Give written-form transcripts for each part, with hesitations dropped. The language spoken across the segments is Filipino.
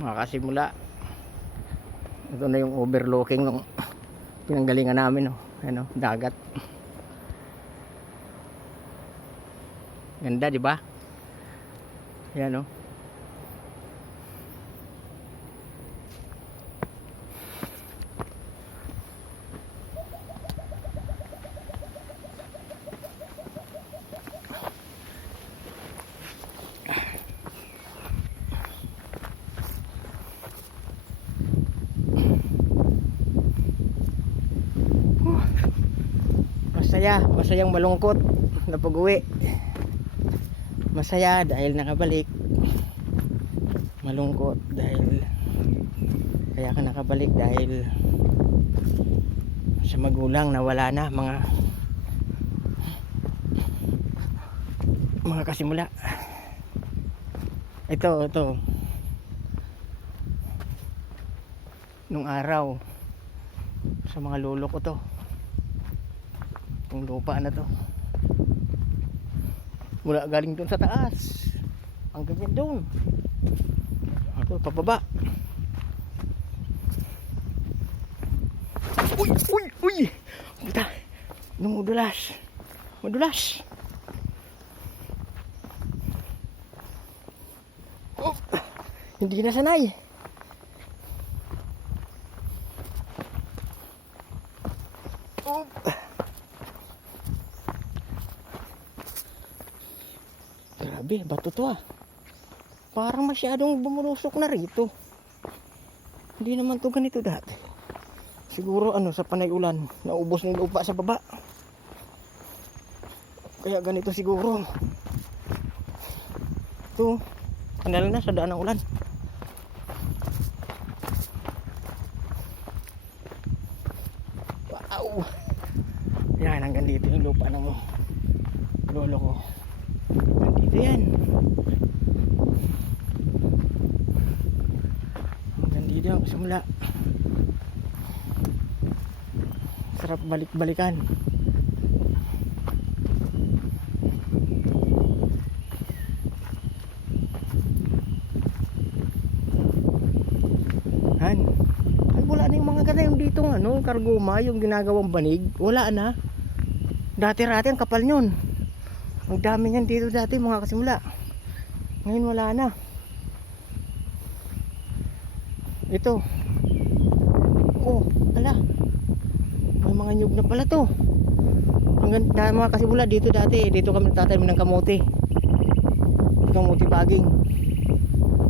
Makasimula. Ito na yung overlooking ng pinanggalingan namin, oh. Ano, dagat. Ganda, di ba? Yan, oh. Masayang malungkot na pag-uwi. Masaya dahil nakabalik, malungkot dahil kaya ka nakabalik dahil sa magulang na wala na, mga kasimula. Ito nung araw sa mga lolo ko to, yung lupa na to mula galing doon sa taas ang ganyan doon, ito pababa. Uy puta, madulas oh, hindi na sanay. Oh. Grabe, bato to ah. Parang masyadong bumulusok na rito. Hindi naman to ganito dati. Siguro sa panay ulan, naubos ng lupa sa baba. Kaya ganito siguro. Ito, kanal na sa daan ng ulan. Wow! Yan, hanggang dito yung lupa ng lolo ko. Dito yan. Hanggang dito ang simula. Sarap balik-balikan. Wala na yung mga ganayong dito karguma, yung ginagawang banig. Wala na. Dati-rati ang kapal nyon. Ang dami niyan dito dati mga kasimula. Ngayon wala na. Ito. Oh, ala. May mga nyug na pala to. Hanggang mga kasimula dito dati. Dito kami nagtatanim ng kamote. Kamote baging.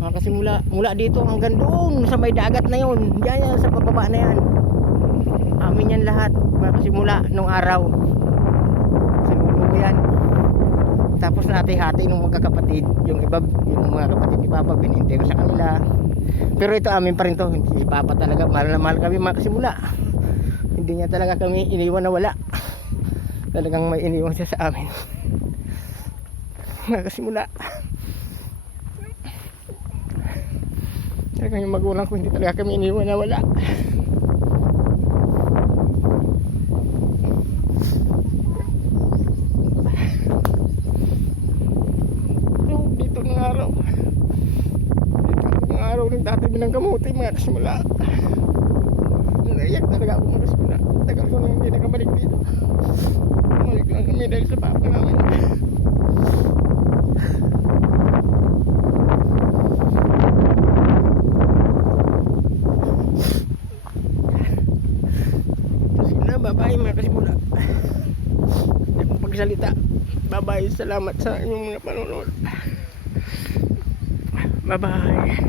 Mga kasimula. Mula dito hanggang doon sa may dagat na yun. Diyan yan sa pababa na yan. Amin yan lahat. Mga kasimula nung araw. Sa lulo yan. Tapos nati-hati ng magkakapatid, yung mga kapatid ni Papa binintay ko sa kanila. Pero ito amin pa rin to. Si Papa talaga mahal na mahal kami mga kasimula. Hindi niya talaga kami iniwan na wala. Talagang may iniwan siya sa amin. Mga kasimula. Talagang yung magulang ko hindi talaga kami iniwan na wala. Nagtatabi ng kamote mga kasimula. Naiyak talaga ako mga kasimula. Tagal ko nang hindi nakabalik dito. Bumalik lang kami dahil sa papa namin. Sige, bye bye mga kasimula. Hindi akong pagsalita. Bye bye, salamat sa inyong mga panonood. Bye bye.